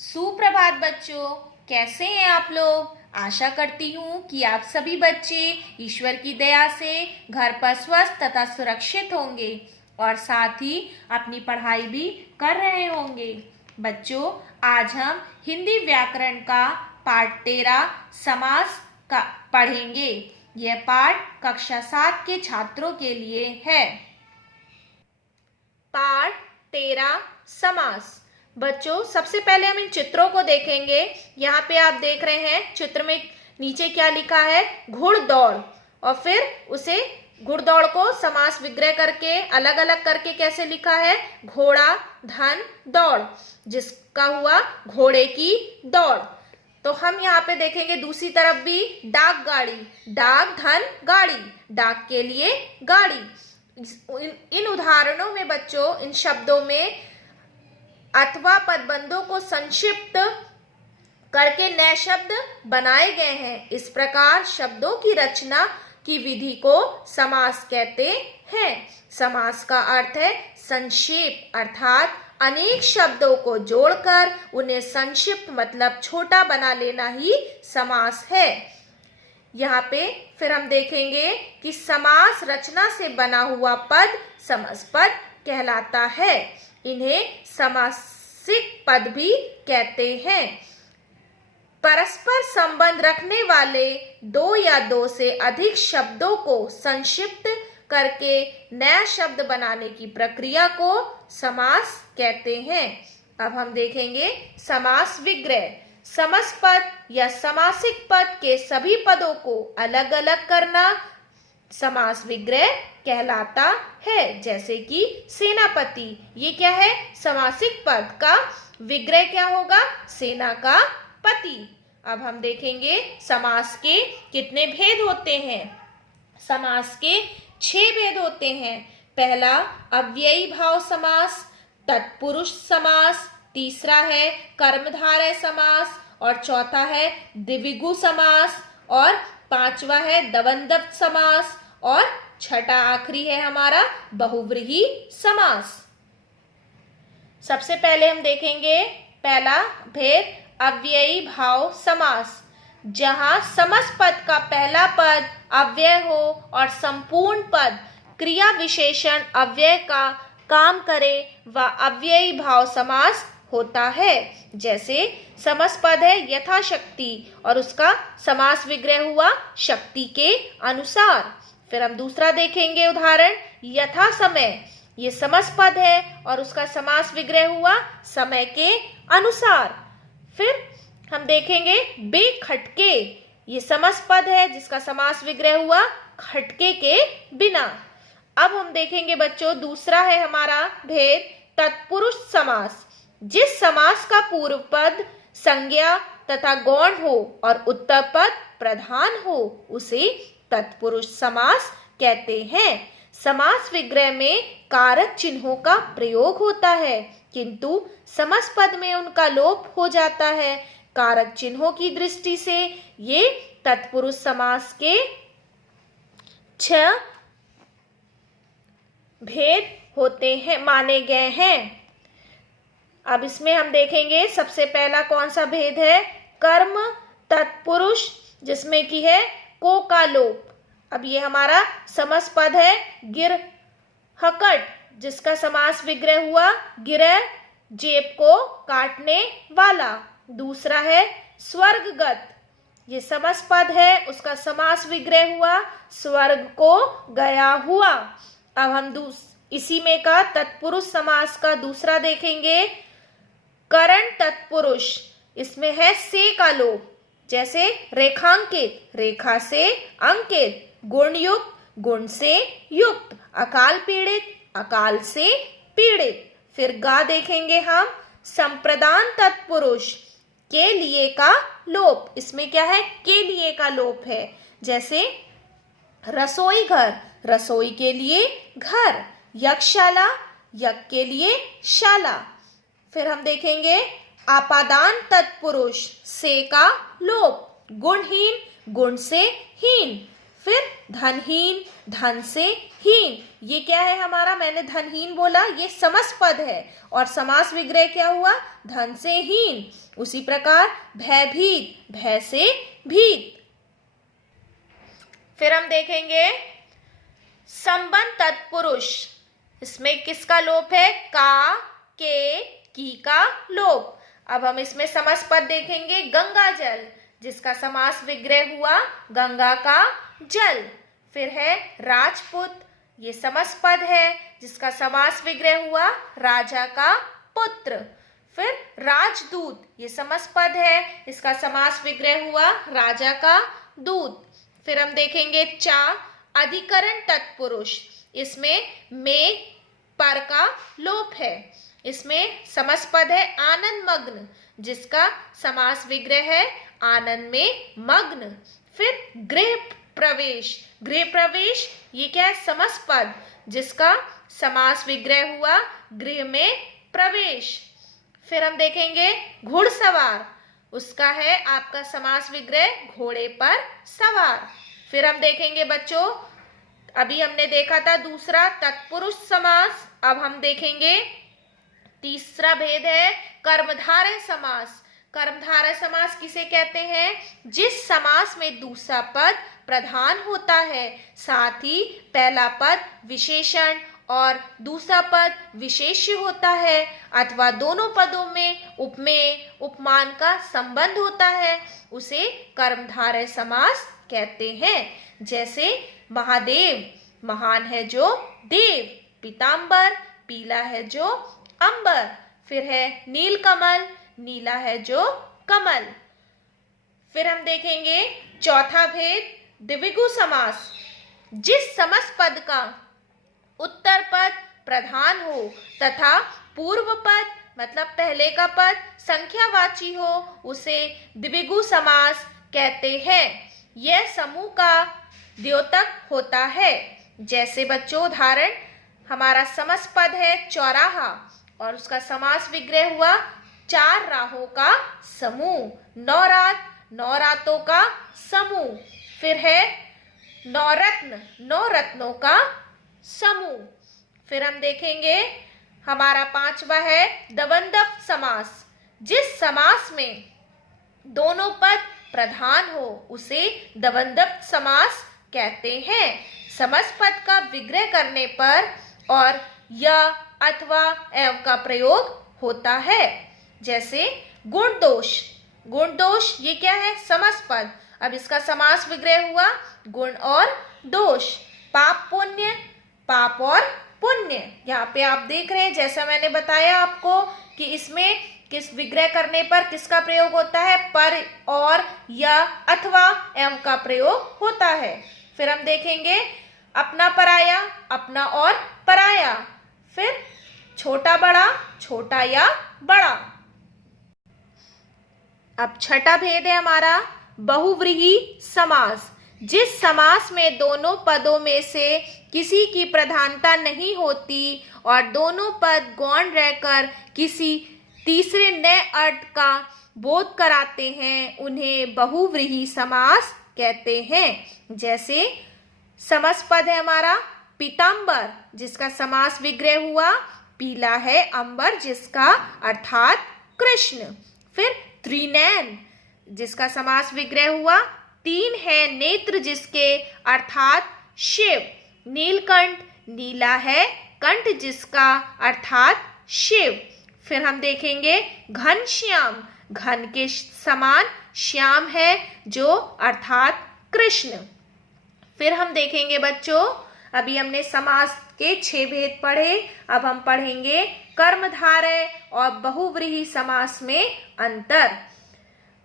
सुप्रभात बच्चों, कैसे हैं आप लोग। आशा करती हूँ कि आप सभी बच्चे ईश्वर की दया से घर पर स्वस्थ तथा सुरक्षित होंगे और साथ ही अपनी पढ़ाई भी कर रहे होंगे। बच्चों, आज हम हिंदी व्याकरण का पाठ 13 समास का पढ़ेंगे। यह पाठ कक्षा 7 के छात्रों के लिए है। पाठ 13 समास। बच्चों, सबसे पहले हम इन चित्रों को देखेंगे। यहाँ पे आप देख रहे हैं चित्र में नीचे क्या लिखा है, घुड़दौड़। और फिर उसे घुड़दौड़ को समास विग्रह करके अलग अलग करके कैसे लिखा है, घोड़ा धन दौड़, जिसका हुआ घोड़े की दौड़। तो हम यहाँ पे देखेंगे दूसरी तरफ भी डाक गाड़ी, डाक धन गाड़ी, डाक के लिए गाड़ी। इन उदाहरणों में बच्चों, इन शब्दों में अथवा पदबंधों को संक्षिप्त करके नए शब्द बनाए गए हैं। इस प्रकार शब्दों की रचना की विधि को समास कहते हैं। समास का अर्थ है संक्षेप, अर्थात अनेक शब्दों को जोड़कर उन्हें संक्षिप्त मतलब छोटा बना लेना ही समास है। यहाँ पे फिर हम देखेंगे कि समास रचना से बना हुआ पद समासपद कहलाता है। इन्हें समासिक पद भी कहते हैं। परस्पर संबंध रखने वाले दो या दो से अधिक शब्दों को संक्षिप्त करके नया शब्द बनाने की प्रक्रिया को समास कहते हैं। अब हम देखेंगे समास विग्रह। समासपद या समासिक पद के सभी पदों को अलग अलग करना समास विग्रह कहलाता है। जैसे कि सेनापति, ये क्या है, समासिक पद का विग्रह क्या होगा, सेना का पति। अब हम देखेंगे समास के कितने भेद होते हैं। समास के 6 भेद होते हैं। पहला अव्ययी भाव समास, तत्पुरुष समास, तीसरा है कर्मधारय समास, और चौथा है द्विगु समास, और पांचवा है द्वंद्व समास, और छठा आखिरी है हमारा बहुव्रीहि समास। सबसे पहले हम देखेंगे पहला भेद अव्ययी भाव समास, जहां समासपद का पहला पद अव्यय हो और संपूर्ण पद क्रिया विशेषण अव्यय का काम करे वह अव्ययी भाव समास होता है। जैसे समासपद है यथाशक्ति और उसका समास विग्रह हुआ शक्ति के अनुसार। फिर हम दूसरा देखेंगे उदाहरण यथा समय, ये समासपद है और उसका समास विग्रह हुआ समय के अनुसार। फिर हम देखेंगे बेखटके, ये समासपद है जिसका समास विग्रह हुआ खटके के बिना। अब हम देखेंगे बच्चों दूसरा है हमारा भेद तत्पुरुष समास, जिस समास का पूर्व पद संज्ञा तथा गौण हो और उत्तर पद प्रधान हो उसे तत्पुरुष समास कहते हैं। समास विग्रह में कारक चिन्हों का प्रयोग होता है, किंतु समासपद में उनका लोप हो जाता है। कारक चिन्हों की दृष्टि से ये तत्पुरुष समास के 6 भेद होते हैं, माने गए हैं। अब इसमें हम देखेंगे सबसे पहला कौन सा भेद है, कर्म तत्पुरुष, जिसमें की है को का लोप। अब ये हमारा समासपद है गिरहकट, जिसका समास विग्रह हुआ गिरह, जेब को काटने वाला। दूसरा है स्वर्गगत, ये समासपद है, उसका समास विग्रह हुआ स्वर्ग को गया हुआ। अब हम इसी में का तत्पुरुष समास का दूसरा देखेंगे करण तत्पुरुष, इसमें है से का लोप। जैसे रेखांकित, रेखा से अंकित, गुणयुक्त, गुण से युक्त, अकाल पीड़ित, अकाल से पीड़ित। फिर गा देखेंगे हम संप्रदान तत्पुरुष, के लिए का लोप, इसमें क्या है, के लिए का लोप है। जैसे रसोई घर, रसोई के लिए घर, यज्ञशाला, यज्ञ के लिए शाला। फिर हम देखेंगे आपादान तत्पुरुष, से का लोप, गुणहीन, गुण से हीन। फिर धनहीन, धन से हीन, ये क्या है हमारा, मैंने धनहीन बोला, ये समस्पद है और समास विग्रह क्या हुआ, धन से हीन। उसी प्रकार भयभीत, भय से भीत। फिर हम देखेंगे संबंध तत्पुरुष, इसमें किसका लोप है, का, के, की का लोप। अब हम इसमें समासपद देखेंगे गंगा जल, जिसका समास विग्रह हुआ गंगा का जल। फिर है राजपुत, ये समासपद है जिसका समास विग्रह हुआ राजा का पुत्र। फिर राजदूत, ये समासपद है, इसका समास विग्रह हुआ राजा का दूत। फिर हम देखेंगे चा, अधिकरण तत्पुरुष, इसमें में पर का लोप है। इसमें समासपद है आनंद मग्न, जिसका समास विग्रह है आनंद में मग्न। फिर गृह प्रवेश, गृह प्रवेश ये क्या है, समासपद, जिसका समास विग्रह हुआ गृह में प्रवेश। फिर हम देखेंगे घुड़सवार, उसका है आपका समास विग्रह घोड़े पर सवार। फिर हम देखेंगे बच्चों, अभी हमने देखा था दूसरा तत्पुरुष समास, अब हम देखेंगे तीसरा भेद है कर्मधारय समास। कर्मधारय समास किसे कहते हैं, जिस समास में दूसरा पद प्रधान होता है, साथ ही पहला पद विशेषण और दूसरा पद विशेष्य होता है, अथवा दोनों पदों में उपमेय उपमान का संबंध होता है, उसे कर्मधारय समास कहते हैं। जैसे महादेव, महान है जो देव, पीतांबर, पीला है जो अंबर। फिर है नीलकमल, नीला है जो कमल। फिर हम देखेंगे चौथा भेद द्विगु समास, जिस समासपद का उत्तर पद प्रधान हो तथा पूर्व पद मतलब पहले का पद संख्यावाची हो, उसे द्विगु समास कहते हैं। यह समूह का द्योतक होता है। जैसे बच्चों उदाहरण, हमारा समासपद है चौराहा और उसका समास विग्रह हुआ चार राहों का समूह, नौरात, नौ रातों का समूह। फिर है नौरत्न, नौ रत्नों का समूह। फिर हम देखेंगे हमारा पांचवा है द्वंद्व समास, जिस समास में दोनों पद प्रधान हो उसे द्वंद्व समास कहते हैं। समासपद का विग्रह करने पर और या अथवा एवं का प्रयोग होता है। जैसे गुण दोष, गुण दोष ये क्या है, समासपद, अब इसका समास विग्रह हुआ गुण और दोष। पाप पुण्य, पाप और पुण्य, यहाँ पे आप देख रहे हैं जैसा मैंने बताया आपको कि इसमें किस विग्रह करने पर किसका प्रयोग होता है, पर और या अथवा एवं का प्रयोग होता है। फिर हम देखेंगे अपना पराया, अपना और पराया। फिर छोटा बड़ा, छोटा या बड़ा। अब छठा भेद है हमारा बहुव्रीहि समास, जिस समास में दोनों पदों में से किसी की प्रधानता नहीं होती और दोनों पद गौण रहकर किसी तीसरे नए अर्थ का बोध कराते हैं, उन्हें बहुव्रीहि समास कहते हैं। जैसे समासपद है हमारा पीतांबर, जिसका समास विग्रह हुआ पीला है अंबर, जिसका अर्थात कृष्ण। फिर त्रिनयन, जिसका समास विग्रह हुआ तीन है नेत्र, जिसके अर्थात शिव। नीलकंठ, नीला है कंठ, जिसका अर्थात शिव। फिर हम देखेंगे घनश्याम, घन के समान श्याम है जो अर्थात कृष्ण। फिर हम देखेंगे बच्चों, अभी हमने समास के 6 भेद पढ़े, अब हम पढ़ेंगे कर्मधारय और बहुव्रीहि समास में अंतर।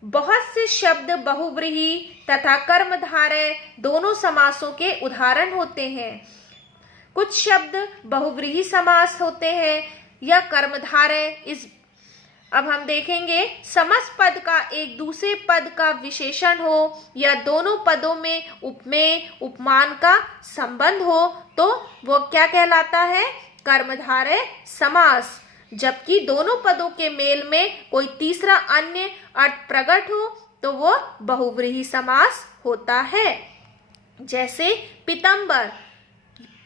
बहुत से शब्द बहुव्रीहि तथा कर्मधारय दोनों समासों के उदाहरण होते हैं। कुछ शब्द बहुव्रीहि समास होते हैं या कर्मधारय। इस अब हम देखेंगे समासपद का एक दूसरे पद का विशेषण हो या दोनों पदों में उपमेय उपमान का संबंध हो तो वो क्या कहलाता है, कर्मधारय समास। जबकि दोनों पदों के मेल में कोई तीसरा अन्य अर्थ प्रकट हो तो वो बहुव्रीहि समास होता है। जैसे पीताम्बर,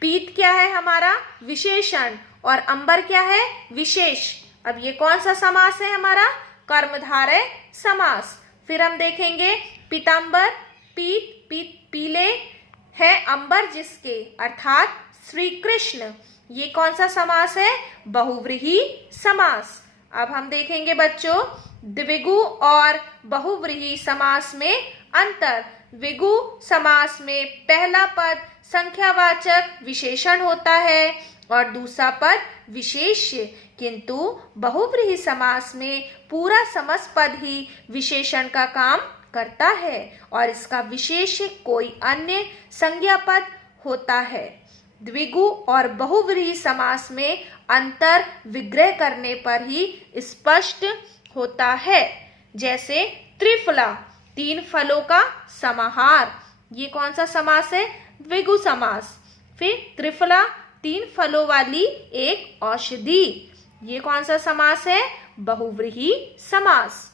पीत क्या है हमारा विशेषण और अंबर क्या है विशेष। अब ये कौन सा समास है हमारा कर्मधारय समास। फिर हम देखेंगे पीताम्बर, पीत, पीत पीले है अंबर जिसके अर्थात श्री कृष्ण, ये कौन सा समास है बहुव्रीहि समास। अब हम देखेंगे बच्चों द्विगु और बहुव्रीहि समास में अंतर। द्विगु समास में पहला पद संख्यावाचक विशेषण होता है और दूसरा पद विशेष्य, किंतु बहुव्रीहि समास में पूरा समस्त पद ही विशेषण का काम करता है और इसका विशेष्य कोई अन्य संज्ञा पद होता है। द्विगु और बहुव्रीहि समास में अंतर विग्रह करने पर ही स्पष्ट होता है। जैसे त्रिफला, तीन फलों का समाहार, ये कौन सा समास है द्विगु समास। फिर त्रिफला, तीन फलों वाली एक औषधि, ये कौन सा समास है बहुव्रीहि समास।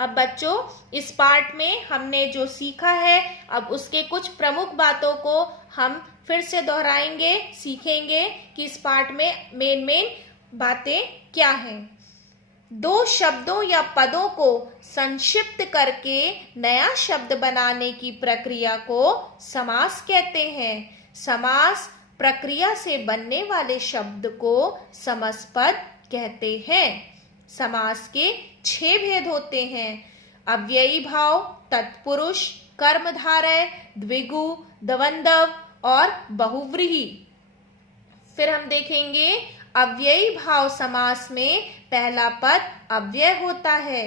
अब बच्चों इस पाठ में हमने जो सीखा है अब उसके कुछ प्रमुख बातों को हम फिर से दोहराएंगे, सीखेंगे कि इस पाठ में मेन बातें क्या हैं। दो शब्दों या पदों को संक्षिप्त करके नया शब्द बनाने की प्रक्रिया को समास कहते हैं। समास प्रक्रिया से बनने वाले शब्द को समासपद कहते हैं। समास के 6 भेद होते हैं। अव्ययी भाव, तत्पुरुष, कर्मधारय, द्विगु, द्वंद्व और बहुव्रीहि। फिर हम देखेंगे अव्ययी भाव समास में पहला पद अव्यय होता है।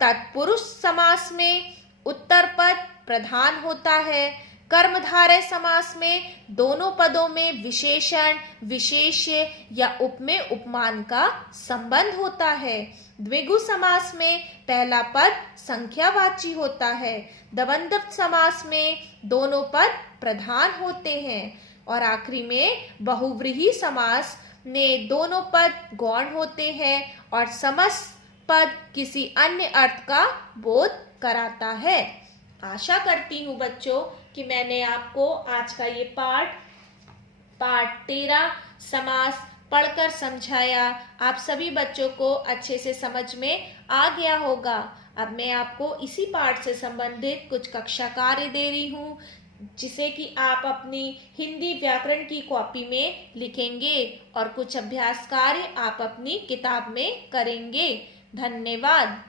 तत्पुरुष समास में उत्तर पद प्रधान होता है। कर्मधारय समास में दोनों पदों में विशेषण, विशेष्य या उपमेय उपमान का संबंध होता है। द्विगु समास में पहला पद संख्यावाची होता है। द्वंद्व समास में दोनों पद प्रधान होते हैं और आखिरी में बहुव्रीहि समास में दोनों पद गौण होते हैं और समस्त पद किसी अन्य अर्थ का बोध कराता है। आशा करती हूँ बच्चों कि मैंने आपको आज का ये पाठ 13 समास पढ़कर समझाया। आप सभी बच्चों को अच्छे से समझ में आ गया होगा। अब मैं आपको इसी पाठ से संबंधित कुछ कक्षा कार्य दे रही हूँ जिसे कि आप अपनी हिंदी व्याकरण की कॉपी में लिखेंगे और कुछ अभ्यास कार्य आप अपनी किताब में करेंगे। धन्यवाद।